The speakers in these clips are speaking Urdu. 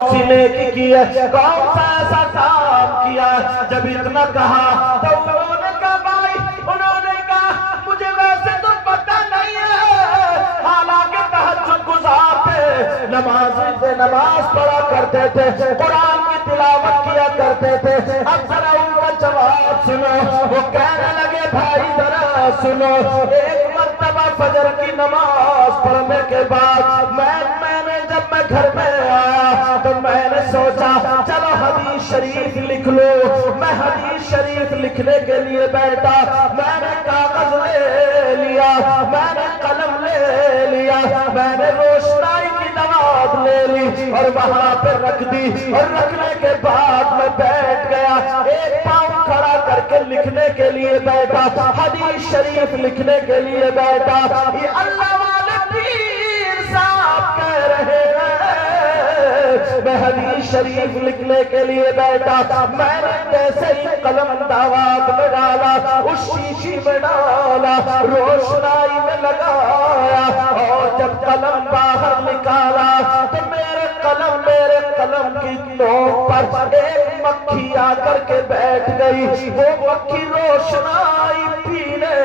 نیکی کی ہے، کون سا ایسا کام کیا ہے؟ جب اتنا کہا تو انہوں نے کہا بھائی، انہوں نے کہا مجھے ویسے تو پتہ نہیں ہے، حالانکہ تہجد گزار تھے، نماز پڑھا کرتے تھے، قرآن کی تلاوت کیا کرتے تھے۔ اب ذرا ان کا جواب سنو، وہ کہنے لگے بھائی ذرا سنو، ایک مرتبہ فجر کی نماز پڑھنے کے بعد میں جب میں گھر میں آیا تو میں نے سوچا چلو حدیث شریف لکھ لو۔ میں حدیث شریف لکھنے کے لیے بیٹھا، میں نے کاغذ لے لیا، میں نے قلم لے لیا، میں نے روشنائی کی نماز لے لی اور وہاں پہ رکھ دی، اور رکھنے کے بعد میں بیٹھ گیا، ایک پاؤں کھڑا کر کے لکھنے کے لیے بیٹھا، حدیث شریف لکھنے کے لیے بیٹھا۔ یہ اللہ والے پیر صاحب کہہ رہے ہیں میں حدیث شریف لکھنے کے لیے بیٹھا، میں نے جیسے ہی قلم دعوات میں ڈالا، اس شیشی میں ڈالا، روشنائی میں لگایا، اور جب قلم باہر نکالا تو میرے قلم کی نوک پر ایک مکھی آ کر کے بیٹھ گئی۔ وہ مکھی روشنائی پینے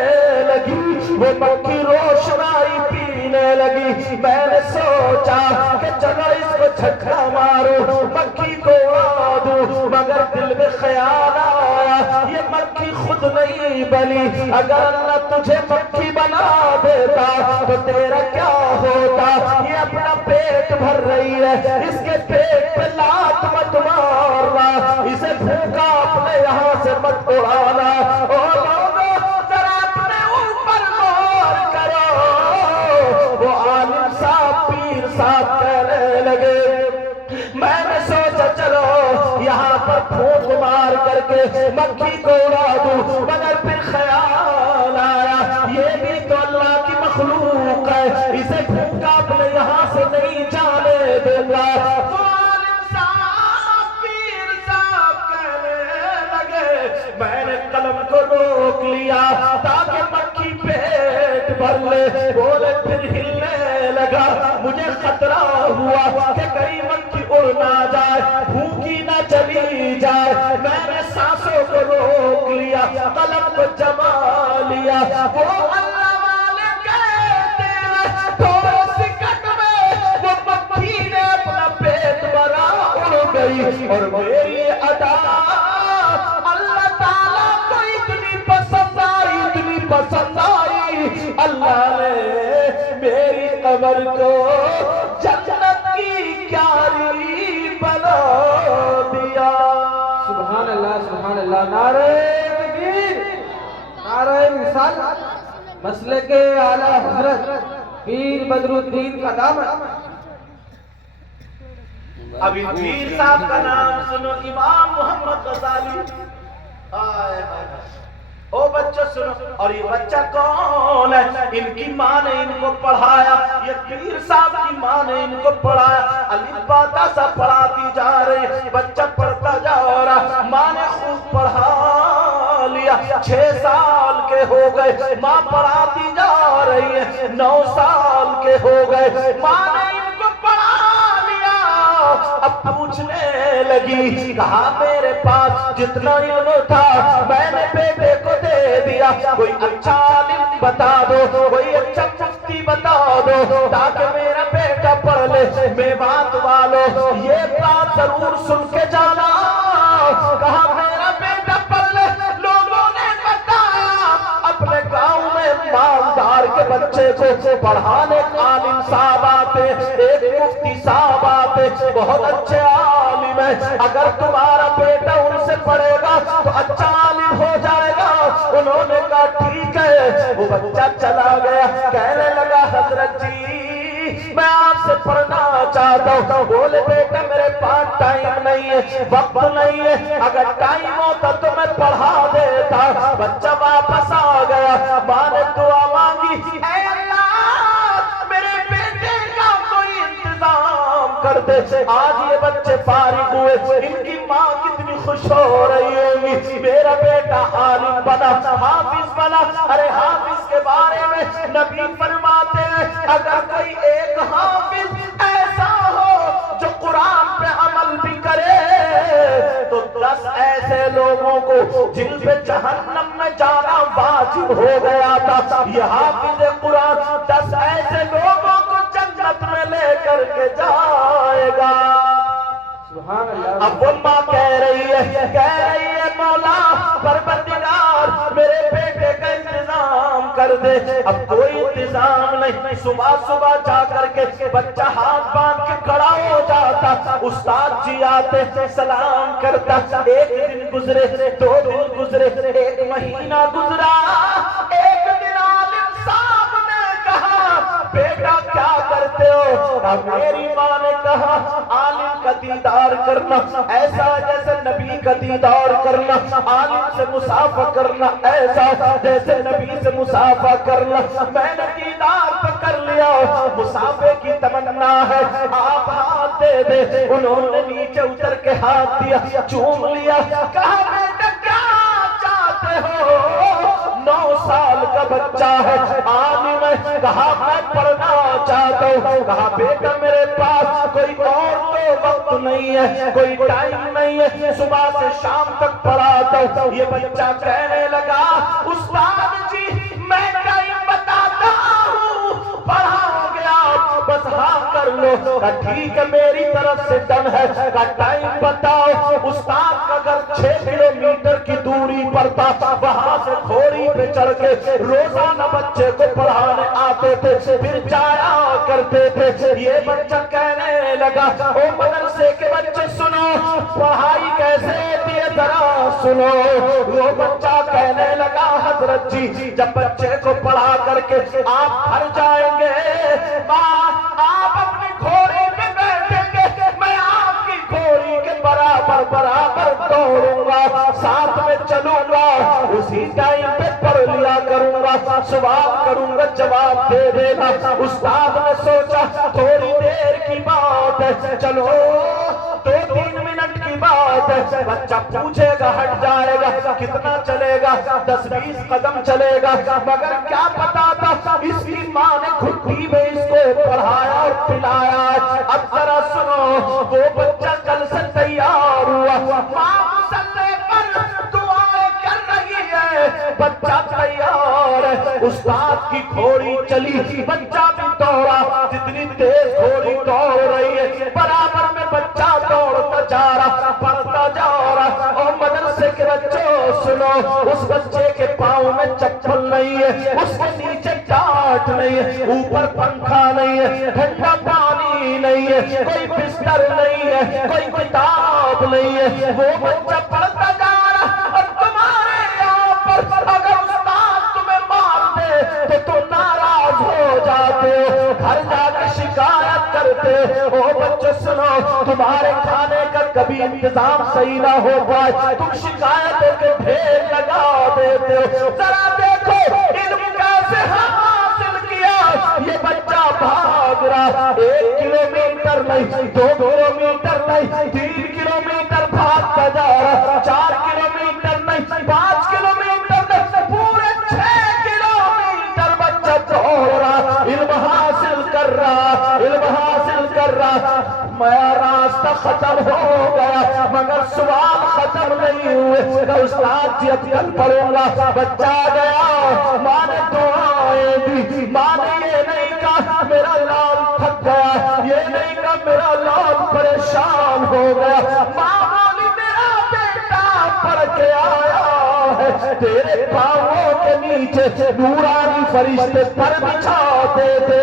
لگی، وہ مکھی روشنائی پینے لگی۔ میں نے سوچا کہ چلو اس کو جھٹکا مارو، مکھی کو اڑا دوں، مگر دل میں خیال آیا یہ مکھی خود نہیں بنی، اگر اللہ تجھے مکھی بنا دیتا تو تیرا کیا ہوتا؟ یہ اپنا پیٹ بھر رہی ہے، اس کے پیٹ پہ لات مت مارنا، اسے بھوکا اپنے یہاں سے مت اڑانا۔ او لوگو ذرا اپنے اوپر غور کرو۔ وہ عالم صاحب پیر صاحب کہنے لگے میں نے سوچا چلو یہاں پر پھونک مار کر کے مکھی کو اڑا دوں، مگر پھر خیال آیا یہ بھی تو اللہ کی مخلوق ہے، اسے پھونکا اپنے یہاں سے نہیں جانے دوں گا۔ پیر صاحب کہنے لگے میں نے قلم کو روک لیا تاکہ مکھی پیٹ بھر لے، بولے پھر ہلنے لگا، مجھے خطرہ ہوا کہ کہیں مکھی اڑ نہ جائے، بھوکی نہ چلی جائے۔ میں نے سانسوں کو روک لیا، قلم کو جما لیا۔ وہ اللہ والے کہتے ہیں تھوڑے سکٹ میں وہ مکھی نے اپنا پیٹ بھرا، اڑ گئی، اور میری ادا اللہ تعالیٰ کو اتنی پسند آئی، اتنی پسند آئی، اللہ نے میری قبر کو جنت کی کیاری بنا دیا۔ سبحان اللہ سبحان اللہ، نعرہ تکبیر، نعرہ رسالت، مسلک اعلیٰ حضرت پیر بدر الدین کا دامن۔ ابھی پیر صاحب کا نام سنو، امام محمد غزالی۔ او بچہ سنو، اور یہ بچہ کون ہے؟ ان کی ماں نے ان کو پڑھایا، یہ پیر صاحب کی ماں نے ان کو پڑھایا، الف با تا سا پڑھاتی جا رہی ہے، بچہ پڑھتا جا رہا، ماں نے خوب پڑھا لیا، 6 سال کے ہو گئے، ماں پڑھاتی جا رہی ہے، 9 سال کے ہو گئے، ماں نے ان کو پڑھا لیا۔ اب پوچھنے لگی، کہا میرے پاس جتنا علم تھا میں نے بیٹے کو دے دیا، کوئی اچھا عالم بتا دو، کوئی اچھا مفتی بتا دو تاکہ میرا بیٹا پڑھ لے۔ میوات والوں یہ بات ضرور سن کے جانا، کہا میرا بیٹا پڑھ لے۔ لوگوں نے بتایا اپنے گاؤں میں مالدار کے بچے کو پڑھانے عالم صاحب آتے، ایک مفتی صاحب آتے، بہت اچھے عالم ہیں، اگر تمہارا بیٹا ان سے پڑھے گا تو اچھا عالم ہو جائے گا۔ انہوں نے کہا ٹھیک ہے۔ وہ بچہ چلا گیا، کہنے لگا حضرت جی میں آپ سے پڑھنا چاہتا ہوں۔ بولے بیٹا میرے پاس ٹائم نہیں ہے، وقت نہیں ہے، اگر ٹائم ہوتا تو میں پڑھا دیتا۔ بچہ واپس آ گیا، ماں نے دعا مانگی، اے اللہ میرے بیٹے کا کوئی انتظام کر دے۔ آج یہ بچے فارغ ہوئے، ان کی ماں کتنی خوش ہو رہی ہوگی، میرا بیٹا عالم بنا، حافظ بنا۔ ارے حافظ کے بارے میں نبی فرماتے ہیں اگر کوئی ایک حافظ ایسا ہو جو قرآن پہ جن پہ جہنم میں جانا واجب ہو گیا تھا، یہ حافظ قرآن 10 ایسے لوگوں کو جنت میں لے کر کے جائے گا۔ سبحان اللہ۔ اب وہ ماں کہہ رہی ہے مولا پروردگار میرے بیٹے کا انتظام کر دے۔ اب کوئی انتظام نہیں، صبح صبح جا کر کے بچہ ہاتھ باندھ کے کھڑا ہو جاتا، استاد جی آتے سلام کرتا، ایک دن گزرے، 2 دن گزرے، 1 مہینہ گزرا، ایک دن عالم صاحب نے کہا بیٹا کیا کرتے ہو؟ اب میری ماں نے کہا عالم کا دیدار کرنا ایسا جیسے نبی کا دیدار کرنا، عالم سے مصافحہ کرنا ایسا جیسے نبی سے مصافحہ کرنا۔ میں نے دیدار تو کر لیا، مصافحے کی تمنا ہے، آپ ہاتھ دے دے۔ انہوں نے نیچے اتر کے ہاتھ دیا، چوم لیا، کہا بیٹا کیا چاہتے ہو؟ 9 سال کا بچہ ہے، عالم ہے، کہا میں پڑھنا چاہتا ہوں۔ کہا بیٹا میرے پاس کوئی اور تو وقت نہیں ہے، کوئی ٹائم نہیں ہے، صبح سے شام تک پڑھاتا ہوں۔ یہ بچہ کہنے لگا استاد جی میں ٹائم بتاتا ہوں، پڑھاؤ گے آپ بس ہاں کر لو۔ کہا ٹھیک ہے میری طرف سے ڈن ہے۔ کہا ٹائم بتاؤ۔ استاد کا گھر 6 کلومیٹر کی دوری پر تھا، وہاں سے گھوڑی پہ چڑھ کے روزانہ بچے کو پڑھانے آتے تھے، پھر جایا کرتے تھے۔ یہ بچہ کہنے لگا او مدرسے کے بچے سنو پڑھائی کیسے ہوتی ہے ذرا سنو۔ وہ بچہ کہنے لگا حضرت جی جب بچے کو پڑھا کر کے آپ گھر جائیں گے، آپ اپنی گھوڑی پہ بیٹھیں گے، میں آپ کی گھوڑی کے برابر دوڑوں گا، ساتھ میں چلوں گا، اسی ٹائم پہ پڑھ لیا کروں گا، سوال کروں گا جواب دے دینا۔ استاد نے سوچا تھوڑی دیر کی بات ہے، چلو 2-3 منٹ کی بات ہے، بچہ پوچھے گا ہٹ جائے گا، کتنا چلے گا؟ 10-20 قدم چلے گا، مگر کیا پتا تھا اس کی ماں نے گھٹی میں اس کو پڑھایا اور پلایا۔ اب ذرا سنو، وہ بچہ کل سے تیار ہوا، ماں مصلی پر دعائیں کر رہی ہے، بچہ تیار ہے۔ استاد کی گھوڑی چلی، بچہ بھی دوڑا، جتنی تیز گھوڑی دوڑ رہی ہے برابر میں بچہ دوڑتا جا رہا، پڑھتا جا رہا۔ اور مدرسے کے بچوں سنو، اس بچے کے پاؤں میں چپل نہیں ہے، اس کے نیچے ٹاٹ نہیں ہے، اوپر پنکھا نہیں ہے، ٹھنڈا پانی نہیں ہے، کوئی بستر نہیں ہے، کوئی کتاب نہیں ہے، وہ بچہ پڑھتا جا رہا۔ اور تمہارے یہاں پر اگر استاد تمہیں مار دے تو تم ناراض ہو جاتے ہو، گھر جا کے شکایت کرتے ہو۔ بچے سنو، تمہارے کھانے کا کبھی انتظام صحیح نہ ہو پائے، تم شکایتوں کے ڈھیر لگا دیتے ہو۔ ذرا دیکھو علم کیسے حاصل کیا، یہ بچہ بھاگ رہا، 1 کلومیٹر نہیں، 2 کلومیٹر نہیں، 3 کلومیٹر بھاگتا جا رہا، 4 کلومیٹر نہیں، 5 کلومیٹر نہیں، پورے 6 کلومیٹر بچہ دوڑ رہا، علم حاصل کر رہا، علم حاصل کر رہا۔ میرا راستہ ختم ہو گیا مگر سوال ختم نہیں ہوئے، کہ استاد جی اب تک پڑھوں گا۔ بچہ گیا، ماں نے دعائیں دی، ماں نے یہ نہیں کہا میرا لال تھک گیا، یہ نہیں کہا میرا لال پریشان ہو گیا، ماں بولی میرا بیٹا پڑھ کے آیا ہے، تیرے پاؤں کے نیچے نورانی فرشتے پر بچھاتے تھے۔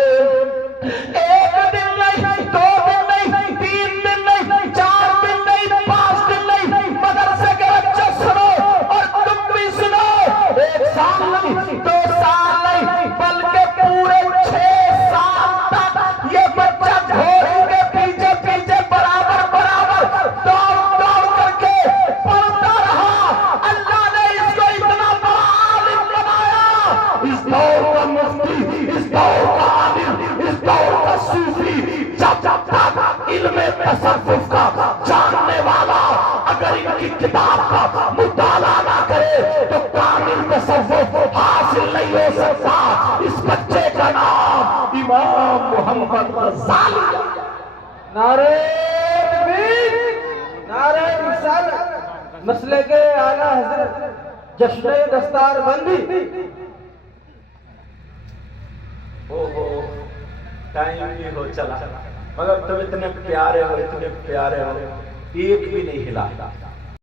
1 دن نہیں، 2 دن نہیں، 3 دن نہیں، 4 دن نہیں، 5 دن نہیں، مدرسے کے بچے سنو اور تم بھی سنو، 1 سال نہیں، 2 سال نہیں، بلکہ پورے 6 سال تک یہ بچہ گھوڑے کے پیچھے پیچھے برابر دوڑ کر کے پڑھتا رہا۔ اللہ نے اس کو اتنا بڑا عالم بنایا، اس دور کا مفتی، اس دور کا عالم، اس دور کا صوفی، جب تک علم تصوف کا جاننے والا اگر ان کی کتاب کا مطالعہ نہ کرے تو کامل تصوف حاصل نہیں ہو سکتا۔ اس بچے کا نام امام محمد غزالی ہے۔ نعرہ تکبیر، نعرہ رسالت۔ مسئلے کے اعلیٰ حضرت جشن دستار بندی. ٹائم بھی ہو چلا، مگر تم اتنے پیارے ہو، اتنے پیارے ہو، ایک بھی نہیں ہلا.